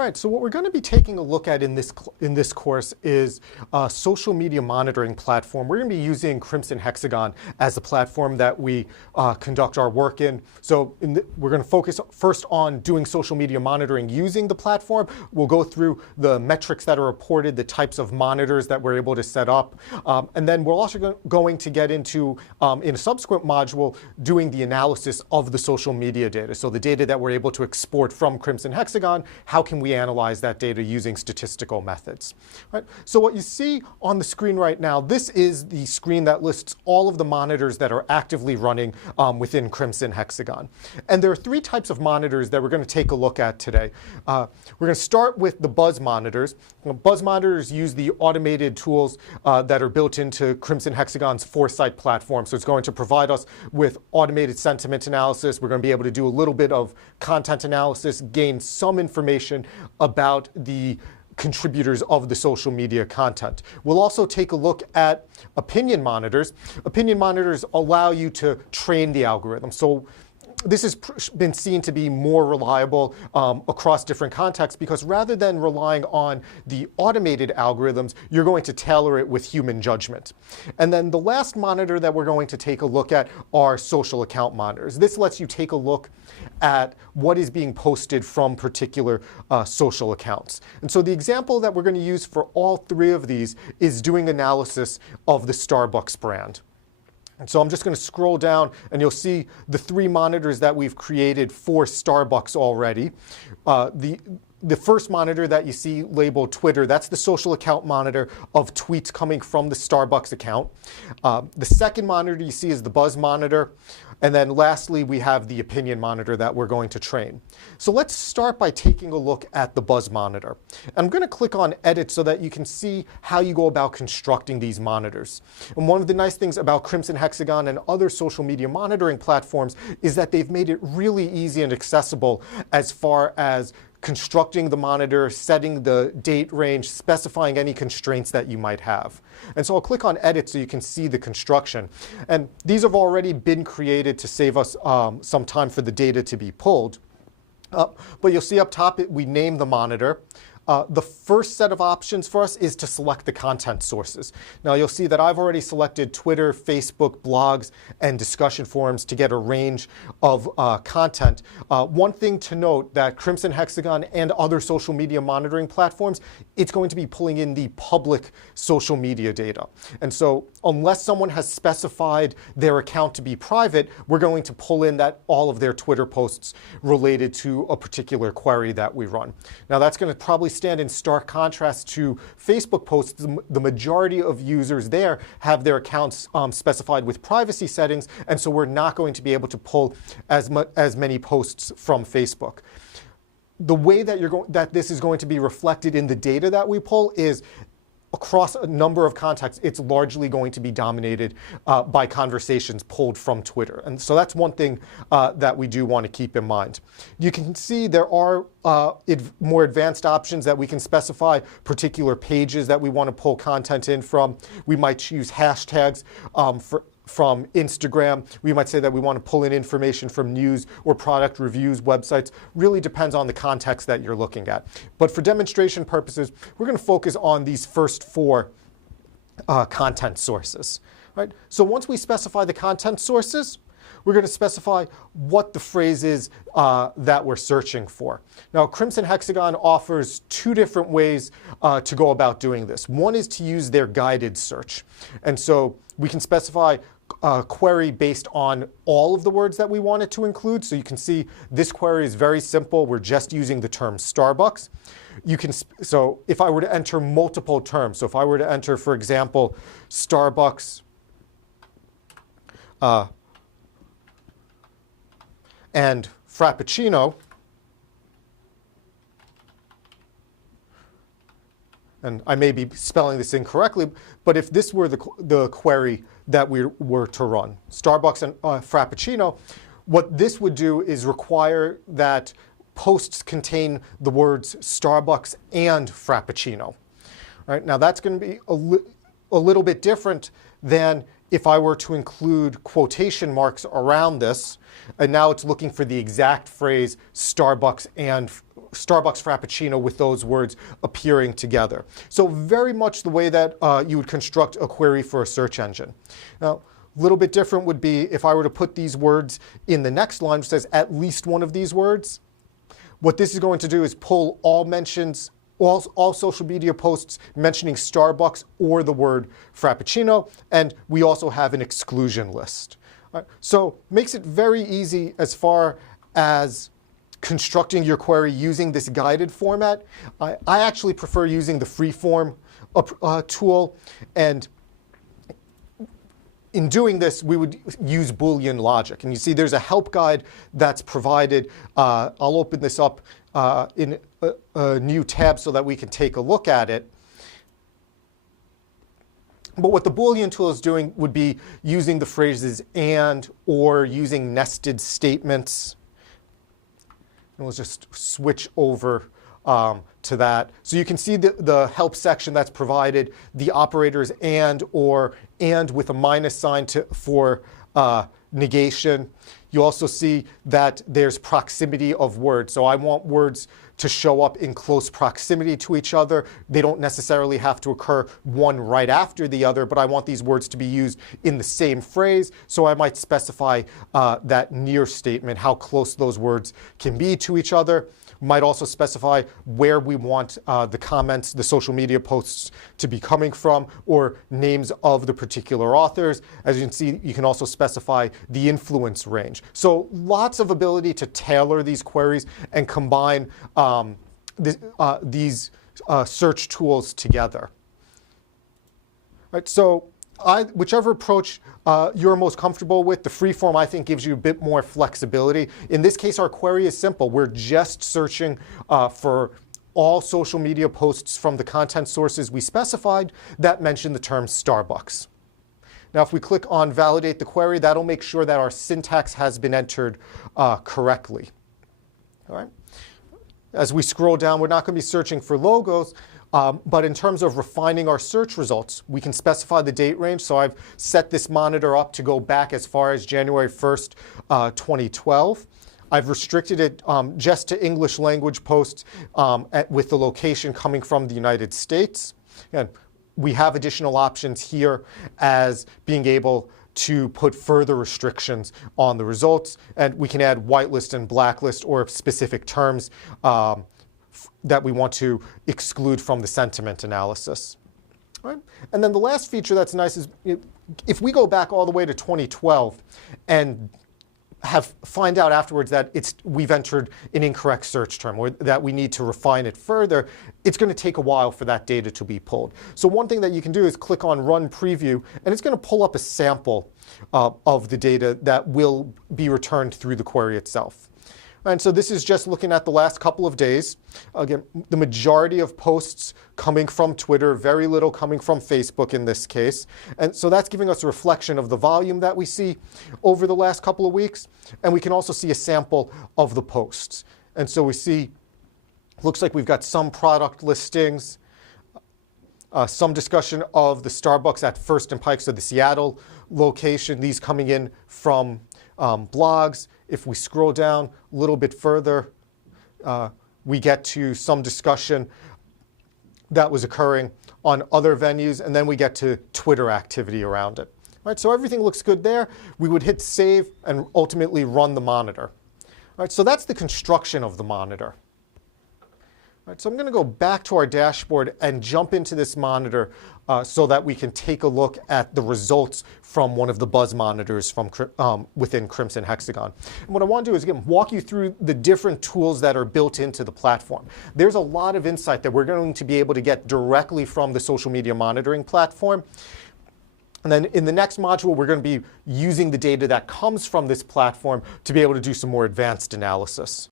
All right, so what we're going to be taking a look at in this course is a social media monitoring platform. We're going to be using Crimson Hexagon as the platform that we conduct our work in. So we're going to focus first on doing social media monitoring using the platform. We'll go through the metrics that are reported, the types of monitors that we're able to set up, and then we're also going to get into, in a subsequent module, doing the analysis of the social media data. So the data that we're able to export from Crimson Hexagon, how can we analyze that data using statistical methods. Right? So what you see on the screen right now, this is the screen that lists all of the monitors that are actively running within Crimson Hexagon. And there are three types of monitors that we're going to take a look at today. We're going to start with the buzz monitors. Buzz monitors use the automated tools that are built into Crimson Hexagon's Foresight platform. So it's going to provide us with automated sentiment analysis. We're going to be able to do a little bit of content analysis, gain some information about the contributors of the social media content. We'll also take a look at opinion monitors. Opinion monitors allow you to train the algorithm. So this has been seen to be more reliable across different contexts because rather than relying on the automated algorithms, you're going to tailor it with human judgment. And then the last monitor that we're going to take a look at are social account monitors. This lets you take a look at what is being posted from particular social accounts. And so the example that we're going to use for all three of these is doing analysis of the Starbucks brand. And so I'm just going to scroll down and you'll see the three monitors that we've created for Starbucks already. The first monitor that you see labeled Twitter, that's the social account monitor of tweets coming from the Starbucks account. The second monitor you see is the buzz monitor. And then lastly, we have the opinion monitor that we're going to train. So let's start by taking a look at the buzz monitor. I'm going to click on edit so that you can see how you go about constructing these monitors. And one of the nice things about Crimson Hexagon and other social media monitoring platforms is that they've made it really easy and accessible as far as constructing the monitor, setting the date range, specifying any constraints that you might have. And so I'll click on edit so you can see the construction. And these have already been created to save us some time for the data to be pulled. But you'll see up top, we name the monitor. The first set of options for us is to select the content sources. Now you'll see that I've already selected Twitter, Facebook, blogs, and discussion forums to get a range of content. One thing to note that Crimson Hexagon and other social media monitoring platforms, it's going to be pulling in the public social media data. And so unless someone has specified their account to be private, we're going to pull in all of their Twitter posts related to a particular query that we run. Now that's going to probably stand in stark contrast to Facebook posts. The majority of users there have their accounts specified with privacy settings, and so we're not going to be able to pull as many posts from Facebook. The way that this is going to be reflected in the data that we pull is across a number of contexts, it's largely going to be dominated by conversations pulled from Twitter. And so that's one thing that we do want to keep in mind. You can see there are more advanced options that we can specify, particular pages that we want to pull content in from. We might choose hashtags from Instagram. We might say that we want to pull in information from news or product reviews, websites. Really depends on the context that you're looking at. But for demonstration purposes, we're going to focus on these first four content sources. Right? So once we specify the content sources, we're going to specify what the phrase is that we're searching for. Now, Crimson Hexagon offers two different ways to go about doing this. One is to use their guided search. And so we can specify a query based on all of the words that we want it to include. So you can see this query is very simple. We're just using the term Starbucks. So if I were to enter multiple terms, so if I were to enter, for example, Starbucks and Frappuccino, and I may be spelling this incorrectly, but if this were the query that we were to run, Starbucks and Frappuccino, what this would do is require that posts contain the words Starbucks and Frappuccino. Right? Now that's going to be a little bit different than if I were to include quotation marks around this, and now it's looking for the exact phrase Starbucks and Starbucks Frappuccino with those words appearing together. So very much the way that you would construct a query for a search engine. Now, a little bit different would be if I were to put these words in the next line, which says at least one of these words. What this is going to do is pull all mentions, all social media posts mentioning Starbucks or the word Frappuccino, and we also have an exclusion list. So makes it very easy as far as constructing your query using this guided format. I actually prefer using the freeform tool, and in doing this, we would use Boolean logic. And you see there's a help guide that's provided. I'll open this up in a new tab so that we can take a look at it. But what the Boolean tool is doing would be using the phrases and, or, using nested statements. And we'll just switch over to that. So you can see the help section that's provided, the operators and, or, and with a minus sign for negation. You also see that there's proximity of words. So I want words to show up in close proximity to each other. They don't necessarily have to occur one right after the other, but I want these words to be used in the same phrase. So I might specify that near statement, how close those words can be to each other. Might also specify where we want the comments, the social media posts to be coming from, or names of the particular authors. As you can see, you can also specify the influence range. So lots of ability to tailor these queries and combine these search tools together. Right, so whichever approach you're most comfortable with, the freeform I think gives you a bit more flexibility. In this case, our query is simple. We're just searching for all social media posts from the content sources we specified that mention the term Starbucks. Now, if we click on Validate the Query, that'll make sure that our syntax has been entered correctly. All right. As we scroll down, we're not going to be searching for logos, but in terms of refining our search results, we can specify the date range. So I've set this monitor up to go back as far as January 1st, 2012. I've restricted it just to English language posts with the location coming from the United States. And we have additional options here as being able to put further restrictions on the results. And we can add whitelist and blacklist or specific terms that we want to exclude from the sentiment analysis. All right? And then the last feature that's nice is if we go back all the way to 2012 and find out afterwards that we've entered an incorrect search term or that we need to refine it further, it's going to take a while for that data to be pulled. So one thing that you can do is click on Run Preview, and it's going to pull up a sample of the data that will be returned through the query itself. And so this is just looking at the last couple of days. Again, the majority of posts coming from Twitter, very little coming from Facebook in this case. And so that's giving us a reflection of the volume that we see over the last couple of weeks. And we can also see a sample of the posts. And so we see, looks like we've got some product listings, some discussion of the Starbucks at First and Pike, so the Seattle location, these coming in from blogs. If we scroll down a little bit further, we get to some discussion that was occurring on other venues, and then we get to Twitter activity around it. All right, so everything looks good there. We would hit save and ultimately run the monitor. All right, so that's the construction of the monitor. All right, so I'm going to go back to our dashboard and jump into this monitor so that we can take a look at the results from one of the buzz monitors from within Crimson Hexagon. And what I want to do is again walk you through the different tools that are built into the platform. There's a lot of insight that we're going to be able to get directly from the social media monitoring platform. And then in the next module, we're going to be using the data that comes from this platform to be able to do some more advanced analysis.